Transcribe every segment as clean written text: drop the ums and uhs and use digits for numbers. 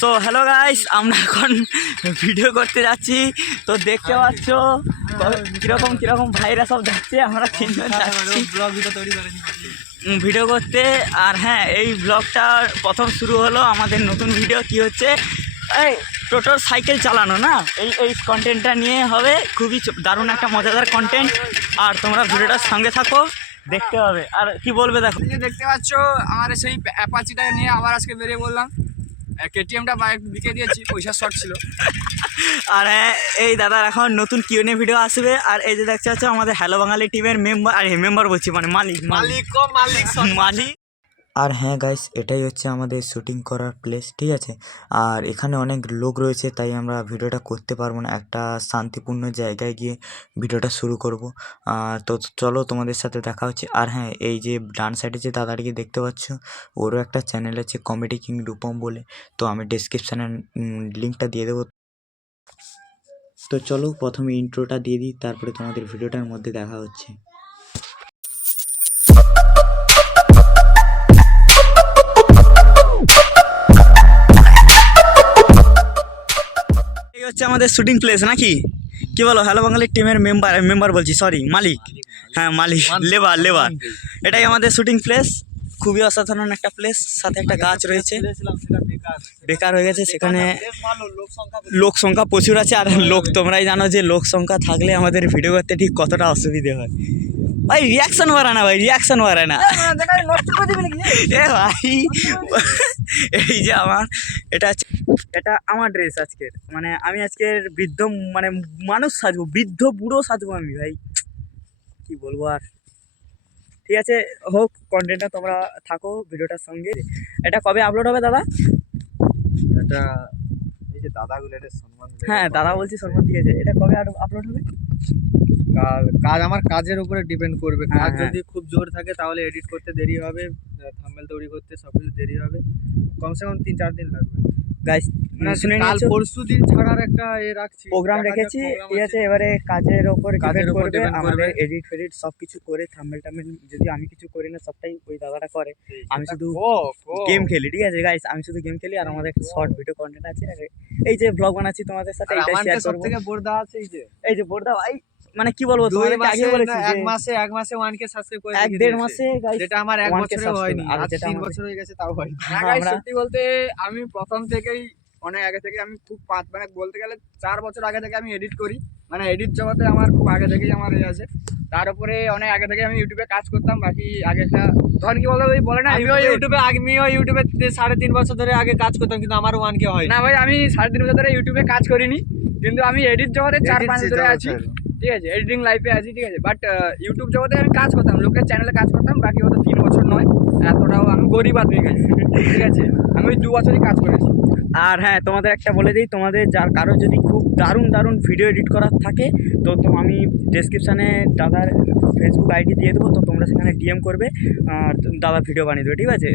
So hello guys, আমরা এখন video করতে যাচ্ছি। তো দেখতে পাচ্ছ কিরকম কিরকম ভাইরা সব যাচ্ছে, আমরা তিনজন যাচ্ছি ভিডিও করতে। আর হ্যাঁ, এই ব্লগটার প্রথম শুরু হলো আমাদের নতুন ভিডিও। কি হচ্ছে, এই টোটোর সাইকেল চালানো না, এই কন্টেন্টটা নিয়ে হবে। খুবই দারুণ একটা মজাদার কন্টেন্ট। আর তোমরা ভিডিওটার সঙ্গে থাকো, দেখতে হবে। আর কি বলবে, দেখো দেখতে পাচ্ছ আমার সেই অ্যাপাচিটা নিয়ে আবার আজকে বেরিয়ে বললাম। কেটিএমটা বাইক বিকে দিয়েছি, পয়সা শর্ট ছিল। আর হ্যাঁ, এই দাদার এখন নতুন কিউএনএ ভিডিও আসবে। আর এই যে দেখতে পাচ্ছ আমাদের হ্যালো বাঙালি টিমের মেম্বার, আর মেম্বার বলছি মানে মালিক। আর হ্যাঁ গাইস, এটাই হচ্ছে আমাদের শ্যুটিং করার প্লেস, ঠিক আছে। আর এখানে অনেক লোক রয়েছে, তাই আমরা ভিডিওটা করতে পারবো না। একটা শান্তিপূর্ণ জায়গায় গিয়ে ভিডিওটা শুরু করব। তো চলো, তোমাদের সাথে দেখা হচ্ছে। আর হ্যাঁ, এই যে ডান সাইডে যে দাদাটিকে দেখতে পাচ্ছ, ওরও একটা চ্যানেল আছে কমেডি কিং রূপম বলে। তো আমি ডেসক্রিপশানে লিঙ্কটা দিয়ে দেবো। তো চলো, প্রথমে ইন্ট্রোটা দিয়ে দিই, তারপরে তোমাদের ভিডিওটার মধ্যে দেখা হচ্ছে। এই হচ্ছে আমাদের শুটিং প্লেস নাকি, কি বলো? হ্যালো বাঙালির টিমের মেম্বার বলছি, সরি মালিক। হ্যাঁ মালিক, লেবার। এটাই আমাদের শুটিং প্লেস। খুবই অসাধারণ একটা প্লেস, সাথে একটা গাছ রয়েছে, বেকার হয়ে গেছে। সেখানে লোক সংখ্যা প্রচুর আছে। আর তোমরাই জানো যে লোক সংখ্যা থাকলে আমাদের ভিডিও করতে ঠিক কতটা অসুবিধে হয়। ভাই রিয়াকশন মারা না, এ ভাই, এই যে এটা আমার ড্রেস আজকের। মানে আমি আজকের বৃদ্ধ মানে মানুষ সাজবো, বৃদ্ধ বুড়ো সাজবো আমি। ভাই কি বলবো আর। ঠিক আছে, হোক কন্টেন্টটা, তোমরা থাকো ভিডিওটার সঙ্গে। এটা কবে আপলোড হবে দাদা? এটা এই যে দাদাগুলোর সম্মান, হ্যাঁ দাদা বলছি, সম্মান দিয়েছে। এটা কবে আপলোড হবে? কাজ আমার কাজের উপরে ডিপেন্ড করবে। কাজ হ্যাঁ। যদি খুব জোর থাকে তাহলে এডিট করতে দেরি হবে, থাম্বনেল তৈরি করতে সবকিছু দেরি হবে। কমসে কম 3-4 দিন লাগবে। গাইস শুনে কাল নিয়েছো, পরশু দিন ছাড়ার একটা রাখছি, প্রোগ্রাম রেখেছি, ঠিক আছে। এবারে কাজের ওপর ডিপেন্ড করবে। আমাদের এডিট ফেডিট সব কিছু করে, থাম্বনেল টাম্বনেল যদি আমি কিছু করি না, সবটাই ওই দাদাটা করে। আমি শুধু গেম খেলি, ঠিক আছে গাইস, আমি শুধু গেম খেলি। আর আমাদের শর্ট ভিডিও কন্টেন্ট আছে, এই যে ব্লগ বানাচ্ছি তোমাদের সাথে, এটা শেয়ার করব। সবথেকে বড়দা আছে এই যে বোরদা ভাই, মানে কি বলবো, তোমাদেরকে আগে বলেছি যে এক মাসে 1K সাবস্ক্রাইব করে 1-1.5 মাসে গাইস, যেটা আমার 1 বছরে হয়নি, আর 3 বছর হয়ে গেছে তাও হয়নি। গাইস সত্যি বলতে আমি প্রথম থেকেই অনেক আগে থেকে, আমি খুব মানে বলতে গেলে 4 বছর আগে থেকে আমি এডিট করি। মানে এডিট জগতে আমার খুব আগে থেকেই আমার আছে। তার উপরে অনেক আগে থেকে আমি ইউটিউবে কাজ করতাম। বাকি আগে একটা তখন কি বলে না, আমিও ইউটিউবে 3.5 বছর ধরে আগে কাজ করতাম, কিন্তু আমারও 1K হয় না। ভাই আমি 3.5 বছর ধরে ইউটিউবে কাজ করিনি, কিন্তু আমি এডিট জগতে 4-5 ধরে আছি, ঠিক আছে। এডিটিং লাইফে আছি, ঠিক আছে। বাট ইউটিউব জগতে আমি কাজ করতাম, লোকের চ্যানেলে কাজ করতাম। বাকি হয়তো 3 বছর নয়, এতটাও আমি গরিব আদমি গাইস, ঠিক আছে। আমি ওই 2 বছরই কাজ করেছি। আর হ্যাঁ, তোমাদের একটা বলে দিই, তোমাদের যার কারো যদি খুব দারুণ ভিডিও এডিট করার থাকে, তো আমি ডেসক্রিপশানে দাদার ফেসবুক আইডি দিয়ে দেবো। তো তোমরা সেখানে ডিএম করবে, আর দাদা ভিডিও বানিয়ে দেবে, ঠিক আছে।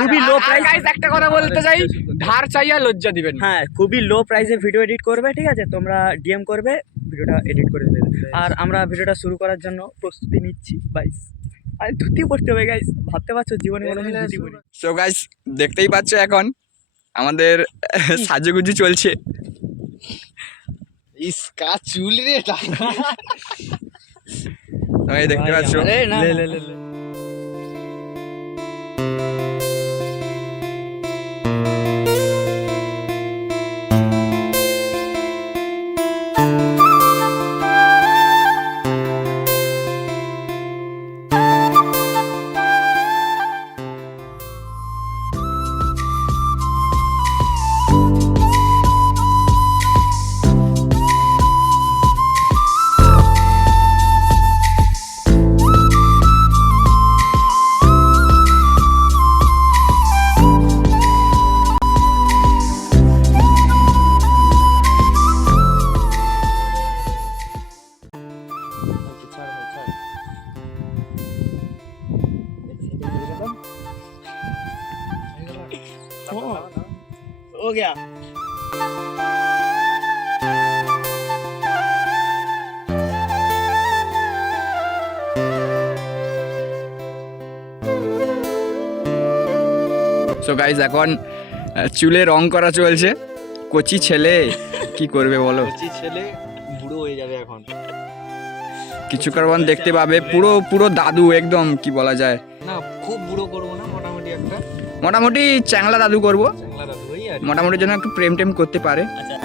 খুবই লো প্রাইস। একটা কথা বলতে চাই, ধার চাইয়া লজ্জা দিবেন। হ্যাঁ, খুবই লো প্রাইসে ভিডিও এডিট করবে, ঠিক আছে। তোমরা ডিএম করবে, ভিডিওটা এডিট করে দেবে। আর আমরা ভিডিওটা শুরু করার জন্য প্রস্তুতি নিচ্ছি। গাইস আর ধুতি পড়তে হবে গাইস, ভাবতে পারছো জীবনে কোনোদিন ধুতি পরি। সো গাইস দেখতেই পাচ্ছ এখন আমাদের সাজুগুজু চলছে। ইসকা চুল রে সবাই দেখতে পাচ্ছ। हो गया। সো গাইজ এখন চুলে রং করা চলছে, কচি ছেলে কি করবে বলো, ছেলে বুড়ো হয়ে যাবে এখন। কিছু কারণ দেখতে পাবে পুরো পুরো দাদু একদম, কি বলা যায়, না খুব বুড়ো করবো না, মোটামুটি একটা মোটামুটি চ্যাংলা দাদু করবো, চ্যাংলা দাদু হই আর মোটামুটি যেন একটু প্রেম টেম করতে পারে। আচ্ছা।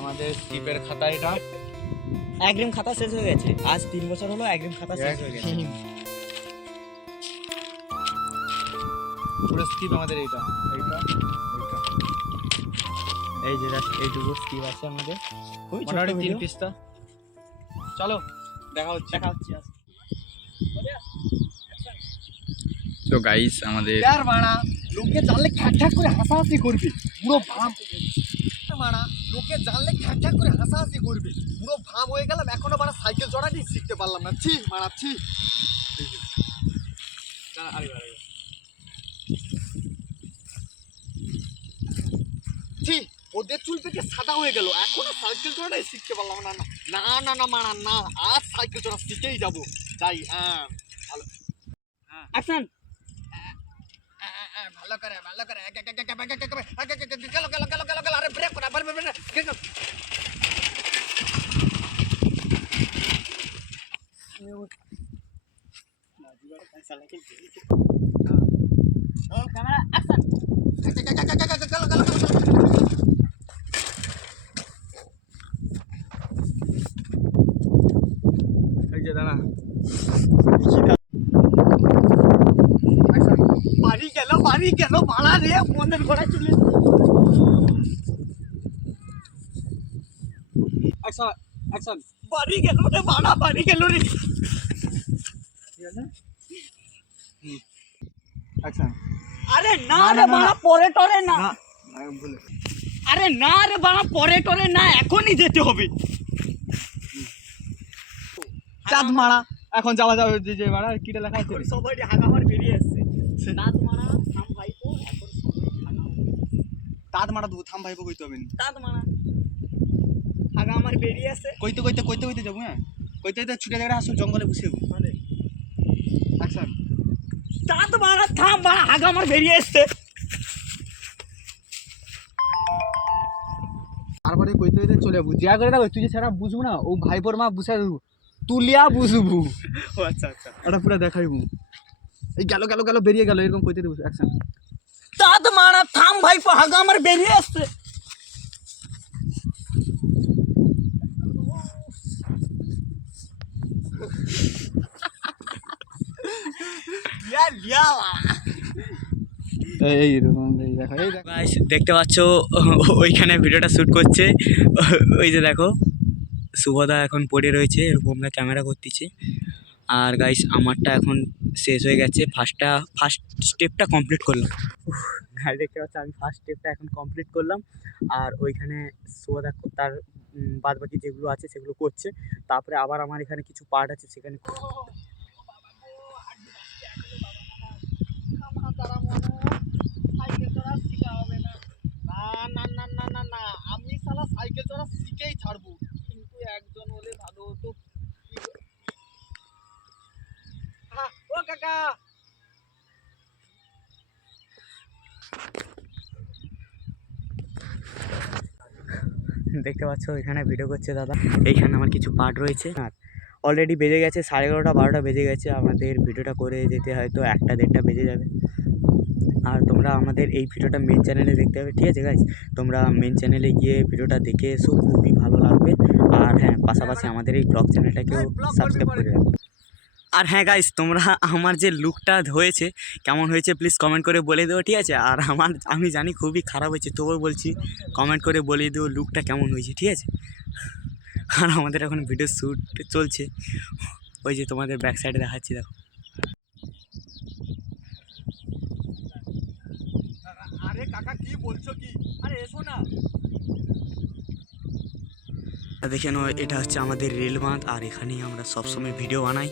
আমাদের স্কিপের খাতা, এটা অ্যাগ্রিম খাতা শেষ হয়ে গেছে, আজ 3 বছর হলো অ্যাগ্রিম খাতা শেষ হয়ে গেছে। পুরো স্কিপ আমাদের এইটা এইটা এইটা, এই যে জাস্ট এইটুকু স্কিপ আছে আমাদের, মোটামুটি 3 পিসটা। চলো দেখা হচ্ছে। তো গাইস আমাদের यार माना লোকে জানলে খ্যাক করে হাসাহাসি করবে, পুরো ভাম মানা লোকে জানলে খ্যাক করে হাসাহাসি করবে, পুরো ভাম হয়ে গেলাম, এখনো মানা সাইকেল চড়াটি শিখতে পারলাম না, ছি মানা ছি। ছি ওদের চুল থেকে সাদা হয়ে গেল, এখনো সাইকেল চড়াটাই শিখতে পারলাম না। না না না মানা না, আজ সাইকেল চড়া শিখেই যাবো, যাই। ভালো অ্যাকশন। ভালো করে ভালো করে গেল গেল গেল গেল গেল, আরে ব্রেক করে ব্রেক। Camera action. এই যে দাঁড়া, বাড়ি গেল ভাড়া রে, মনের ঘোড়া চলে। বাড়ি গেল রে ভাড়া, বাড়ি গেল রে। আরে না রে বাড়া, পরে টরে না। আরে না রে বাড়া, পরে টরে না, এখনই যেতে হবে। চাঁদ মারা এখন যাওয়া যাবে, যে মারা কিটা লেখা আছে, সবাই হাগা আমার বেরিয়ে আসছে। দাঁত মারা থাম ভাইপো, এখন হাগা তাঁত মারা দু থাম ভাইবো কইতে হবে না, দাঁত মারা হাগা আমার বেরিয়ে আসছে। কইতে কইতে কইতে কইতে যাবো। হ্যাঁ কইতে কইতে ছুটে জায়গাটা আসো, জঙ্গলে বসে যাবো। অ্যাকশন। দাঁত মারা থাম বাড়া, হাগা আমার বেরিয়ে আসছে। তারপরে কইতে কইতে চলে যাবো, যা করে দেখো তুই যে ছাড়া বুঝবো না, ও ভাইপোর মা বুঝাই দেবো, তুলিয়া বুঝবো। ও আচ্ছা আচ্ছা। এটা পুরো দেখাইবো, এই গেল গেল গেল বেরিয়ে গেল, এরকম কইতে দেবো। অ্যাকশন। দাঁত মারা থাম ভাইপো, হাগা আমার বেরিয়ে আসছে। এইরকম এই দেখো, এই দেখো গাইস দেখতে পাচ্ছ ওইখানে ভিডিওটা শ্যুট করছে, ওই যে দেখো শুভদা এখন পড়ে রয়েছে, এরকম আমরা ক্যামেরা করতেছি। আর গাইস আমারটা এখন শেষ হয়ে গেছে, ফার্স্ট স্টেপটা কমপ্লিট করলাম। গাইস দেখতে পাচ্ছ আমি ফার্স্ট স্টেপটা এখন কমপ্লিট করলাম, আর ওইখানে শুভদা তার বাদ বাকি যেগুলো আছে সেগুলো করছে, তারপরে আবার আমার এখানে কিছু পার্ট আছে সেখানে। না না না না না, আমি শালা সাইকেল চড়া শিখেই ছাড়বো, কিন্তু একজন হলে ভালো হতো। ও কাকা, দেখতে পাচ্ছ এখানে ভিডিও করছে দাদা, এইখানে আমার কিছু পার্ট রয়েছে। আর অলরেডি বেজে গেছে 11:30 12টা বেজে গেছে, আমাদের ভিডিওটা করে যেতে হয়তো 1টা 1:30টা বেজে যাবে। আর তোমরা আমাদের এই ভিডিওটা মেন চ্যানেলে দেখতে হবে, ঠিক আছে গাইস? তোমরা মেন চ্যানেলে গিয়ে ভিডিওটা দেখে এসো, খুবই ভালো লাগবে। আর হ্যাঁ, পাশাপাশি আমাদের এই ব্লগ চ্যানেলটাকেও সাবস্ক্রাইব করে রাখো। আর হ্যাঁ গাইস, তোমরা আমার যে লুকটা হয়েছে কেমন হয়েছে প্লিজ কমেন্ট করে বলে দেবো, ঠিক আছে? আর আমি জানি খুবই খারাপ হয়েছে, তবুও বলছি কমেন্ট করে বলে দেবো লুকটা কেমন হয়েছে, ঠিক আছে? আর আমাদের এখন ভিডিও শ্যুট চলছে, ওই যে তোমাদের ব্যাক সাইডে দেখাচ্ছি, দেখো। আরে কাকা কি বলছো কি, আরে এসো না। দেখে নাও, এটা হচ্ছে আমাদের রেল বাঁধ, আর এখানেই আমরা সবসময় ভিডিও বানাই।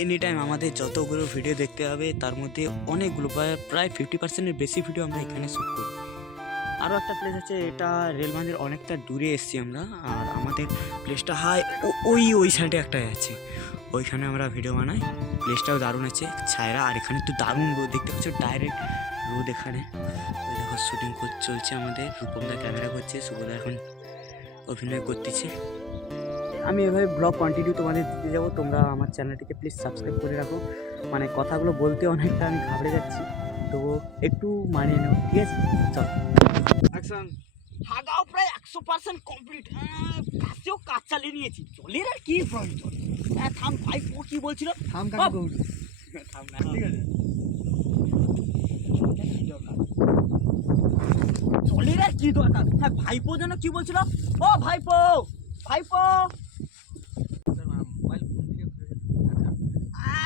এনি টাইম আমাদের যতগুলো ভিডিও দেখতে হবে তার মধ্যে অনেকগুলো প্রায় 50%-এর বেশি ভিডিও আমরা এখানে শ্যুট করি। আরও একটা প্লেস আছে, এটা রেলমান্দির অনেকটা দূরে এসেছি আমরা। আর আমাদের প্লেসটা ওই সাইডে একটা আছে, ওইখানে আমরা ভিডিও বানাই। প্লেসটাও দারুণ আছে, ছায়রা। আর এখানে তো দারুণ রোদ দেখতে পাচ্ছ, ডাইরেক্ট রোদ এখানে। ওই দেখো শুটিং চলছে আমাদের, রূপমদা ক্যামেরা করছে, শুভদা এখন অভিনয় করতেছে। আমি এভাবে ব্লগ কন্টিনিউ তোমাদের দিতে যাবো, তোমরা আমার চ্যানেলটিকে প্লিজ সাবস্ক্রাইব করে রাখো। মানে কথাগুলো বলতে অনেকটা আমি ঘাবড়ে যাচ্ছি, তো একটু মানিয়ে নেও, ঠিক আছে? চল অ্যাকশন। হাগাও প্রায় 100% কমপ্লিট, কাছেও কাজ চালিয়ে নিয়েছি। জলের আর কি প্রয়োজন? থাম ভাই, ও কি বলছিল? থাম বাপ। কাকু গৌরী। থাম না, ঠিক আছে। জলের আর কি দরকার? হ্যাঁ, ভাইপো যেন কি বলছিল? ও ভাইপো, ভাইপো।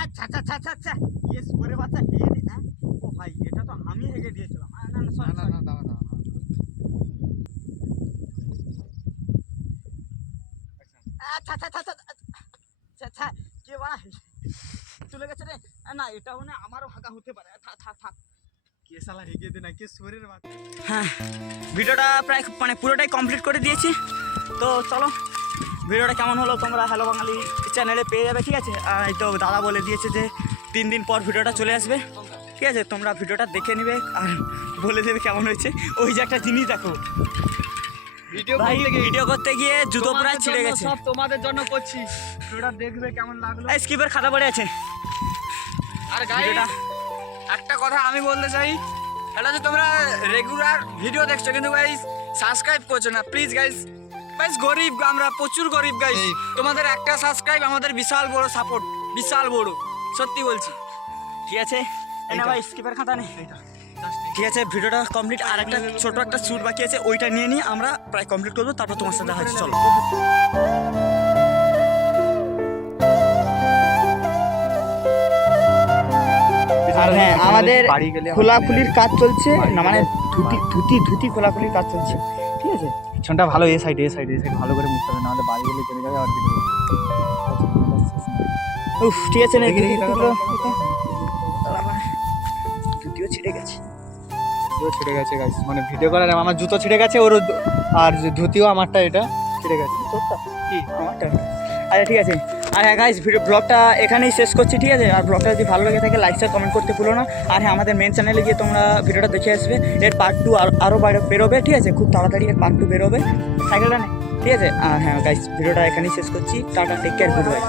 আচ্ছা আচ্ছা আচ্ছা আচ্ছা আচ্ছা, ইয়েস করে বাচ্চা হেগে দে। হ্যাঁ ও ভাই, এটা তো আমি হেগে দিয়েছিলাম। না না না সরি না না, দাও দাও। আচ্ছা আচ্ছা আচ্ছা আচ্ছা আচ্ছা আচ্ছা, কে বাড়া চলে গেছে রে? না, এটা মানে আমারও হাঁকা হতে পারে। থাক থাক থাক। কে শালা হেগে দে না, কে সোরের বাচ্চা। হ্যাঁ, ভিডিওটা প্রায় মানে পুরোটাই কমপ্লিট করে দিয়েছি। তো চলো, ভিডিওটা কেমন হলো তোমরা হ্যালো বাঙালি চ্যানেলে পেয়ে যাবে, ঠিক আছে? আর এই তো দাদা বলে দিয়েছে যে 3 দিন পর ভিডিওটা চলে আসবে, ঠিক আছে? তোমরা ভিডিওটা দেখে নেবে আর বলে দেবে কেমন হয়েছে। ওই যে একটা জিনিস দেখো ভাই, ভিডিও করতে গিয়ে জুতো প্রায় ছিঁড়ে গেছে। সব তোমাদের জন্য করছি, ভিডিওটা দেখবে কেমন লাগলো। এই স্কিপের খাতা পড়ে আছে। আর গাইস, ভিডিওটা একটা কথা আমি বলতে চাই, এটা যে তোমরা রেগুলার ভিডিও দেখছো কিন্তু গাইস সাবস্ক্রাইব করছো না, প্লিজ গাইস। গাইস গরিব, আমরা প্রচুর গরিব গাইস। তোমাদের একটা সাবস্ক্রাইব আমাদের বিশাল বড় সাপোর্ট, বিশাল বড়, সত্যি বলছি। ঠিক আছে, এই না ভাই স্কিপের খাতা নেই। ঠিক আছে, ভিডিওটা কমপ্লিট। আর একটা ছোট একটা শ্যুট বাকি আছে, ওইটা নিয়ে নিয়ে আমরা প্রায় কমপ্লিট করবো, তারপর তোমার সাথে দেখা হচ্ছে। চলো। আর হ্যাঁ, আমাদের খোলাখুলির কাজ চলছে না, মানে ধুতি খোলাখুলির কাজ চলছে, ঠিক আছে? পিছনটা ভালো, এ সাইড ভালো করে মুছতে হবে, নাহলে বাড়ি গেলে চলে যাবে আর ভিডিও। উফ, ঠিক আছে না, দেখি, ধুতিও ছিঁড়ে গেছে। জুতো ছিঁড়ে গেছে গাইস, মানে ভিডিও করার আমার জুতো ছিঁড়ে গেছে, ওর আর ধুতিও আমারটা এটা ছিঁড়ে গেছে। তোরটা কি আমারটা? আচ্ছা ঠিক আছে। আর হ্যাঁ গাইস, ব্লগটা এখানেই শেষ করছি, ঠিক আছে? আর ব্লগটা যদি ভালো লেগে থাকে লাইক শেয়ার কমেন্ট করতে ভুলো না। আর হ্যাঁ, আমাদের মেন চ্যানেলে গিয়ে তোমরা ভিডিওটা দেখে আসবে। এর পার্ট 2 আরও বেরোবে, ঠিক আছে? খুব তাড়াতাড়ি এর পার্ট 2 বেরোবে। সাইকেলটা নেই, ঠিক আছে? আর হ্যাঁ গাইস, ভিডিওটা এখানেই শেষ করছি। Tata, take care, good bye.